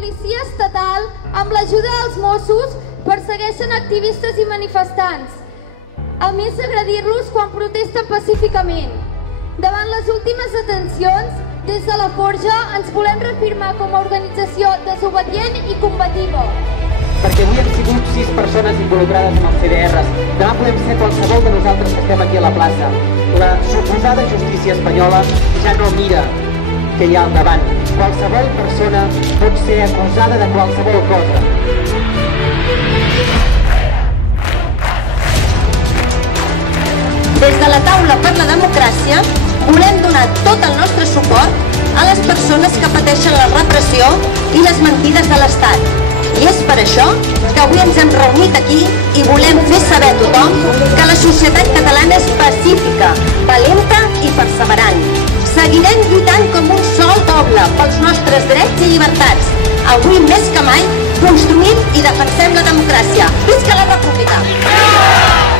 policia estatal, amb l'ajuda dels Mossos, persegueixen activistes i manifestants, a més d'agredir-los quan protesten pacíficament. Davant les últimes detencions, des de la Forja ens volem reafirmar com a organització desobedient i combativa. Perquè avui hem sigut 6 persones involucrades en els CDRs. Demà podem ser qualsevol de nosaltres que estem aquí a la plaça. La suposada justícia espanyola ja no mira què hi ha al davant. Qualsevol persona pot ser acusada de qualsevol cosa. Des de la taula per la democràcia volem donar tot el nostre suport a les persones que pateixen la repressió i les mentides de l'Estat. I és per això que avui ens hem reunit aquí i volem fer saber a tothom que la societat catalana és pacífica, valenta i perseverant. Seguirem lluitant com un sol doble pels nostres drets i llibertats. Avui més que mai construïm i defensem la democràcia. Visca la República!